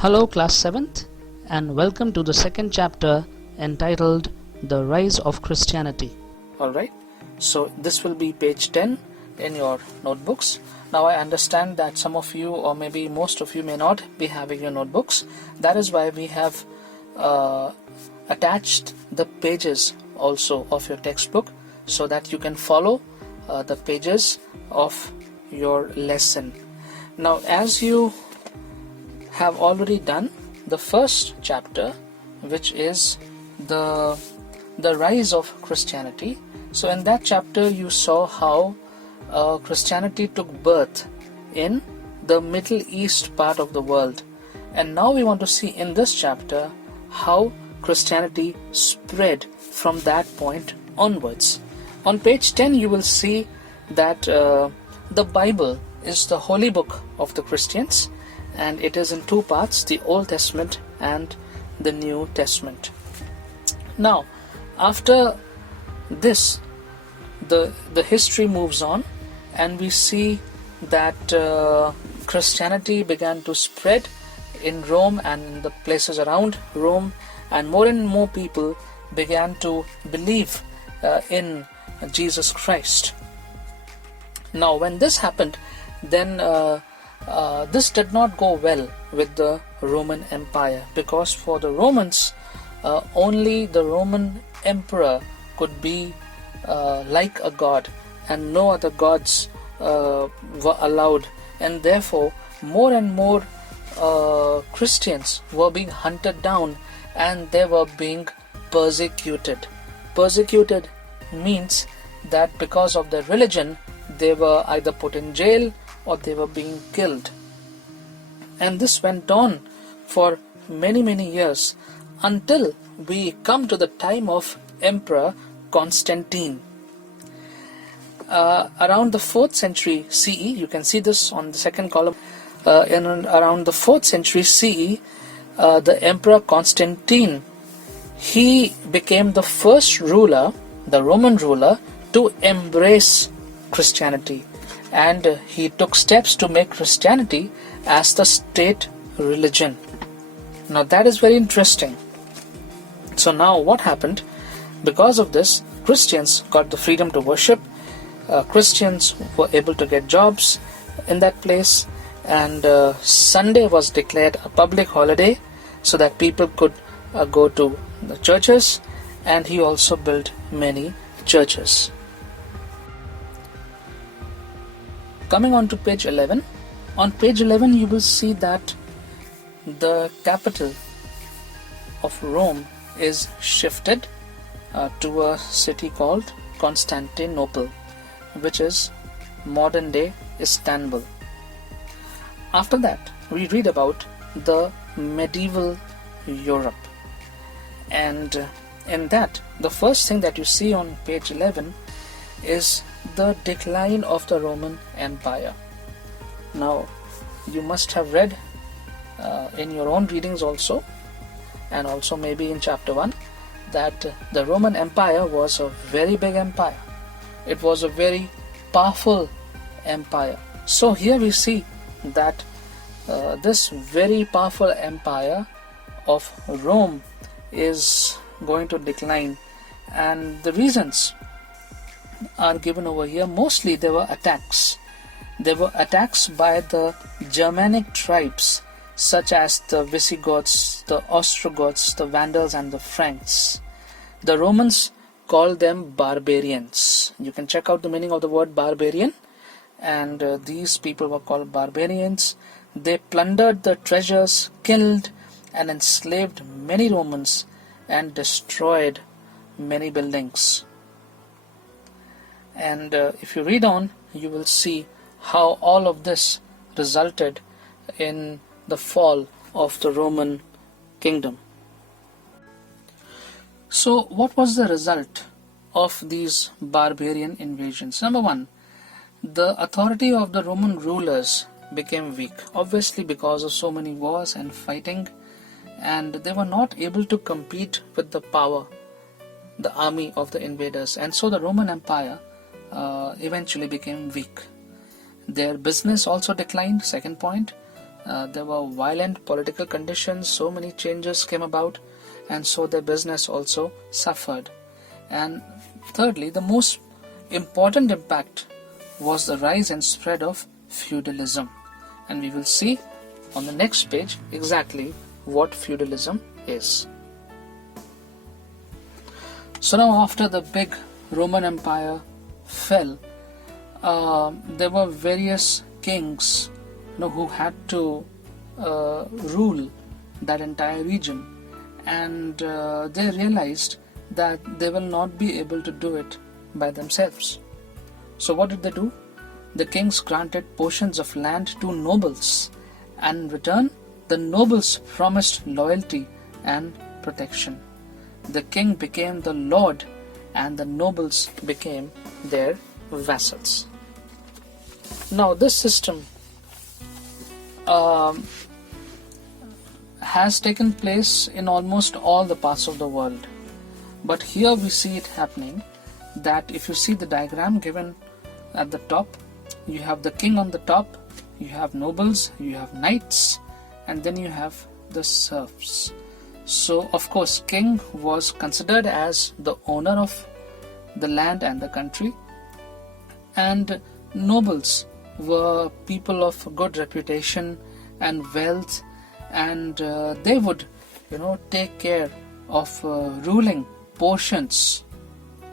Hello class 7th and welcome to the second chapter entitled The Rise of Christianity. Alright, so this will be page 10 in your notebooks. Now I understand that some of you or maybe most of you may not be having your notebooks. That is why we have attached the pages also of your textbook so that you can follow the pages of your lesson. Now as you have already done the first chapter, which is the rise of Christianity. So in that chapter you saw how Christianity took birth in the Middle East part of the world, and now we want to see in this chapter how Christianity spread from that point onwards. On page 10 you will see that the Bible is the holy book of the Christians, and it is in two parts, the Old Testament and the New Testament. Now after this the history moves on, and we see that Christianity began to spread in Rome and in the places around Rome, and more people began to believe in Jesus Christ. Now when this happened, then this did not go well with the Roman Empire, because for the Romans only the Roman emperor could be like a god, and no other gods were allowed, and therefore more and more Christians were being hunted down and they were being persecuted. Persecuted means that because of their religion they were either put in jail or they were being killed. And this went on for many years until we come to the time of Emperor Constantine. Around the 4th century CE, you can see this on the second column, around the 4th century CE, the Emperor Constantine, he became the first ruler, the Roman ruler, to embrace Christianity, and he took steps to make Christianity as the state religion. Now that is very interesting. So now what happened? Because of this, Christians got the freedom to worship. Christians were able to get jobs in that place, and Sunday was declared a public holiday so that people could go to the churches, and he also built many churches. Coming on to page 11. On page 11 you will see that the capital of Rome is shifted to a city called Constantinople, which is modern day Istanbul. After that we read about the medieval Europe, and in that the first thing that you see on page 11 is the decline of the Roman Empire. Now you must have read in your own readings also, and also maybe in chapter 1, that the Roman Empire was a very big empire. It was a very powerful empire. So here we see that this very powerful empire of Rome is going to decline, and the reasons are given over here. Mostly there were attacks. There were attacks by the Germanic tribes such as the Visigoths, the Ostrogoths, the Vandals and the Franks. The Romans called them barbarians. You can check out the meaning of the word barbarian, and these people were called barbarians. They plundered the treasures, killed and enslaved many Romans, and destroyed many buildings. And if you read on, you will see how all of this resulted in the fall of the Roman kingdom. So what was the result of these barbarian invasions? Number one, the authority of the Roman rulers became weak, obviously because of so many wars and fighting, and they were not able to compete with the power, the army of the invaders, and so the Roman Empire eventually became weak. Their business also declined, second point. There were violent political conditions, so many changes came about, and so their business also suffered. And thirdly, the most important impact was the rise and spread of feudalism. And we will see on the next page exactly what feudalism is. So now, after the big Roman Empire fell, there were various kings who had to rule that entire region, and they realized that they will not be able to do it by themselves. So what did they do? The kings granted portions of land to nobles, and in return the nobles promised loyalty and protection. The king became the lord and the nobles became their vassals. Now this system has taken place in almost all the parts of the world, but here we see it happening, that if you see the diagram given at the top, you have the king on the top, you have nobles, you have knights, and then you have the serfs. So of course king was considered as the owner of the land and the country, and nobles were people of good reputation and wealth, and they would take care of ruling portions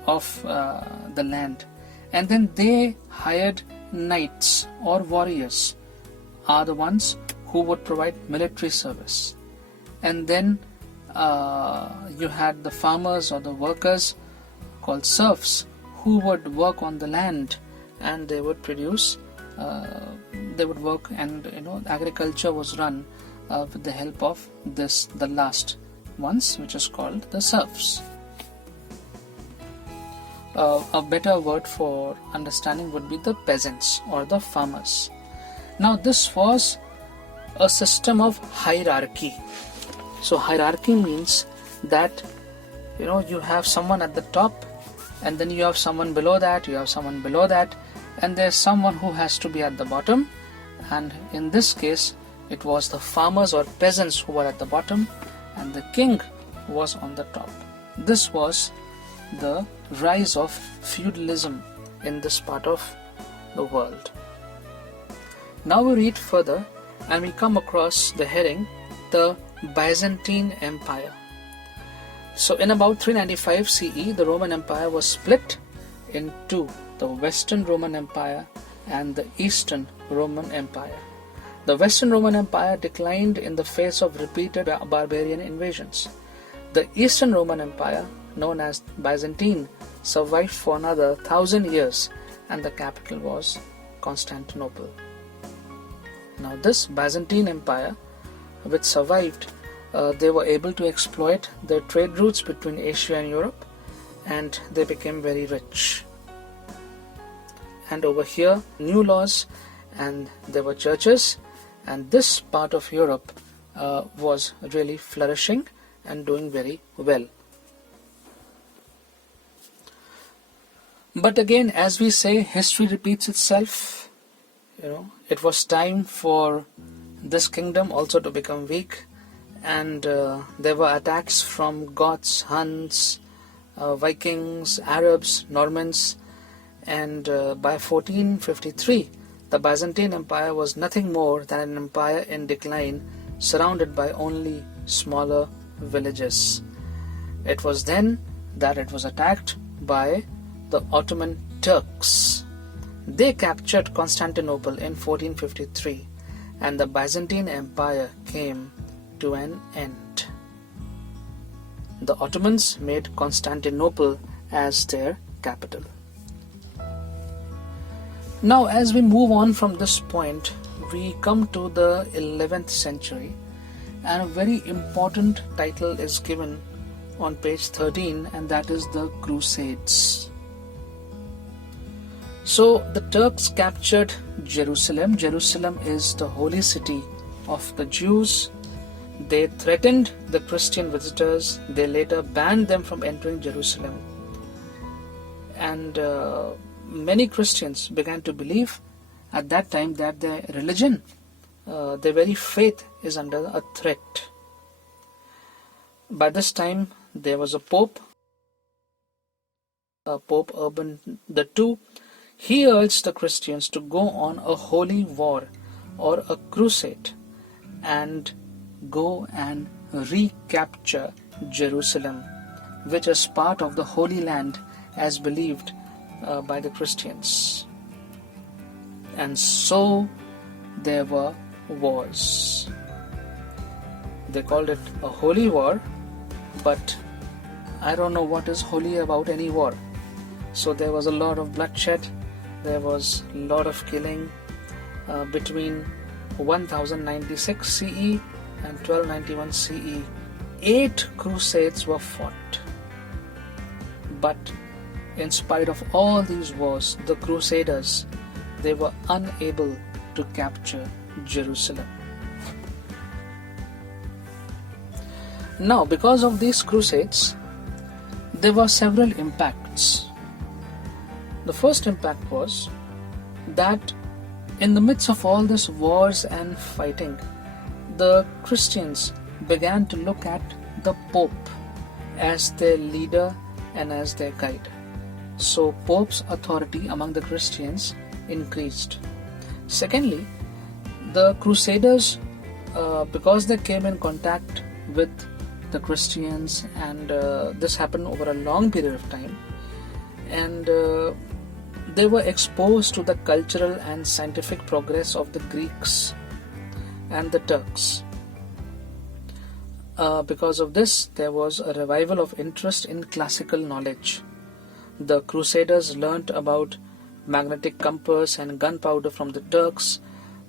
of the land. And then they hired knights or warriors, are the ones who would provide military service. And then you had the farmers or the workers called serfs, who would work on the land, and they would produce, they would work, and agriculture was run with the help of the last ones, which is called the serfs. A better word for understanding would be the peasants or the farmers. Now this was a system of hierarchy. So hierarchy means that you have someone at the top, and then you have someone below that, you have someone below that, and there's someone who has to be at the bottom. And in this case it was the farmers or peasants who were at the bottom, and the king was on the top. This was the rise of feudalism in this part of the world. Now we read further and we come across the heading, the Byzantine Empire. So in about 395 CE, the Roman Empire was split in two, the Western Roman Empire and the Eastern Roman Empire. The Western Roman Empire declined in the face of repeated barbarian invasions. The Eastern Roman Empire, known as Byzantine, survived for another 1,000 years, and the capital was Constantinople. Now this Byzantine Empire, which survived, they were able to exploit the trade routes between Asia and Europe, and they became very rich. And over here, new laws, and there were churches, and this part of Europe was really flourishing and doing very well. But again, as we say, history repeats itself. It was time for this kingdom also to become weak, and there were attacks from Goths, Huns, Vikings, Arabs, Normans, and by 1453 the Byzantine Empire was nothing more than an empire in decline, surrounded by only smaller villages. It was then that it was attacked by the Ottoman Turks. They captured Constantinople in 1453, and the Byzantine Empire came to an end. The Ottomans made Constantinople as their capital. Now, as we move on from this point, we come to the 11th century, and a very important title is given on page 13, and that is the Crusades. So the Turks captured Jerusalem. Jerusalem is the holy city of the Jews. They threatened the Christian visitors. They later banned them from entering Jerusalem. And many Christians began to believe at that time that their religion their very faith is under a threat. By this time, there was a Pope, Pope Urban II. He urged the Christians to go on a holy war or a crusade and go and recapture Jerusalem, which is part of the Holy Land as believed by the Christians. And so there were wars. They called it a holy war, but I don't know what is holy about any war. So there was a lot of bloodshed, there was a lot of killing. Between 1096 CE and 1291 CE, 8 crusades were fought. But in spite of all these wars, the Crusaders, they were unable to capture Jerusalem. Now, because of these crusades, there were several impacts. The first impact was that in the midst of all this wars and fighting, the Christians began to look at the Pope as their leader and as their guide. So Pope's authority among the Christians increased. Secondly, the Crusaders, because they came in contact with the Christians, and this happened over a long period of time, and they were exposed to the cultural and scientific progress of the Greeks and the Turks. Because of this, there was a revival of interest in classical knowledge. The Crusaders learnt about magnetic compass and gunpowder from the Turks.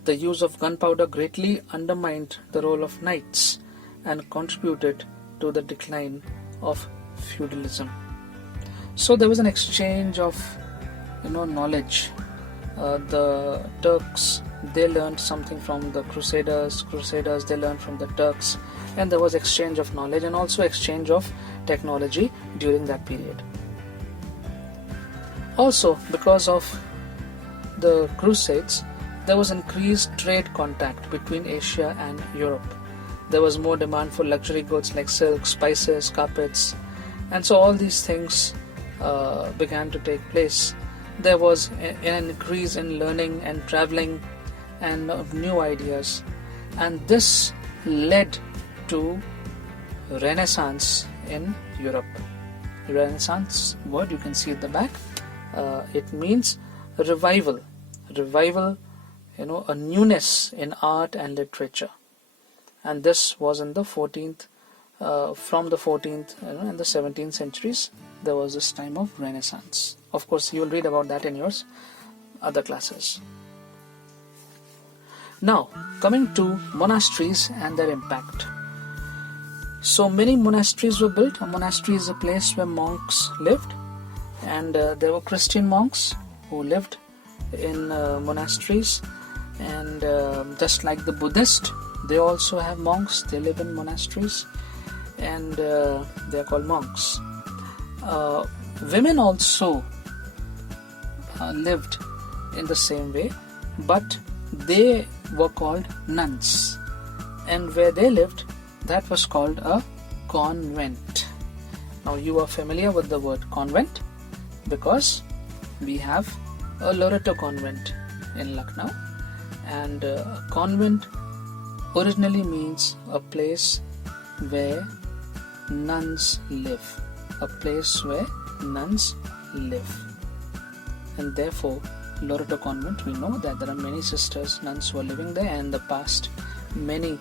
The use of gunpowder greatly undermined the role of knights and contributed to the decline of feudalism. So there was an exchange of knowledge. The Turks, they learned something from the Crusaders, they learned from the Turks, and there was exchange of knowledge and also exchange of technology during that period. Also, because of the Crusades, there was increased trade contact between Asia and Europe. There was more demand for luxury goods like silk, spices, carpets, and so all these things began to take place. There was an increase in learning and traveling and of new ideas, and this led to Renaissance in Europe. Renaissance word you can see at the back. It means revival, a newness in art and literature. And this was in the 14th, from the 14th and the 17th centuries, there was this time of Renaissance. Of course, you will read about that in your other classes. Now, coming to monasteries and their impact. So many monasteries were built. A monastery is a place where monks lived, and there were Christian monks who lived in monasteries, and just like the Buddhist, they also have monks. They live in monasteries, and they are called monks. Women also lived in the same way, but they were called nuns, and where they lived, that was called a convent. Now you are familiar with the word convent because we have a Loreto convent in Lucknow, and a convent originally means a place where nuns live, and therefore Loreto convent, we know that there are many sisters, nuns who are living there, and in the past many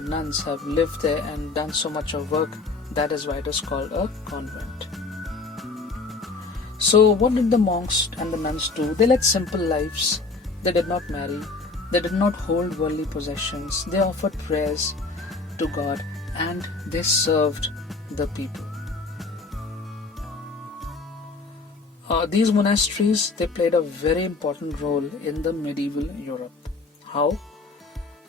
nuns have lived there and done so much of work. That is why it is called a convent. So what did the monks and the nuns do? They led simple lives. They did not marry. They did not hold worldly possessions. They offered prayers to God, and they served the people. These monasteries, they played a very important role in the medieval Europe. How?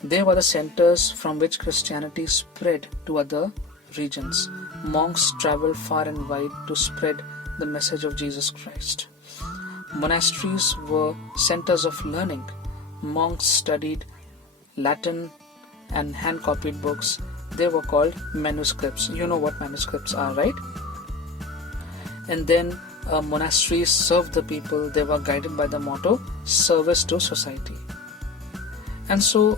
They were the centers from which Christianity spread to other regions. Monks traveled far and wide to spread the message of Jesus Christ. Monasteries were centers of learning. Monks studied Latin and hand copied books, they were called manuscripts. You know what manuscripts are, right? And then monasteries served the people. They were guided by the motto service to society. And so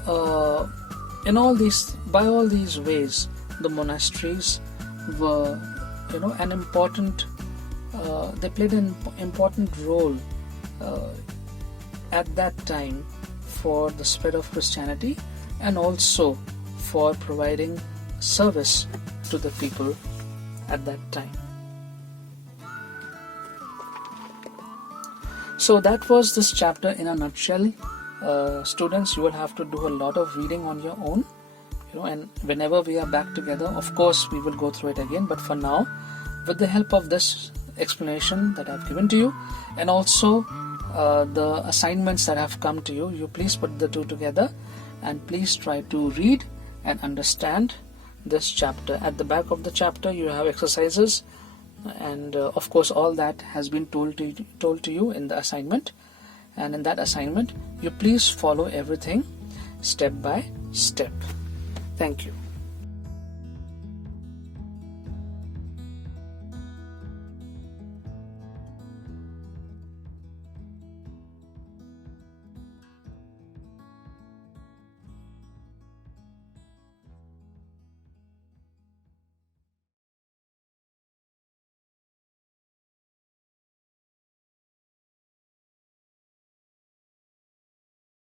by all these ways, the monasteries were an important they played an important role at that time for the spread of Christianity, and also for providing service to the people at that time. So that was this chapter in a nutshell. Students, you will have to do a lot of reading on your own, and whenever we are back together, of course we will go through it again. But for now, with the help of this explanation that I've given to you, and also the assignments that have come to you, you please put the two together and please try to read and understand this chapter. At the back of the chapter you have exercises, and of course all that has been told to you in the assignment. And in that assignment, you please follow everything step by step. Thank you.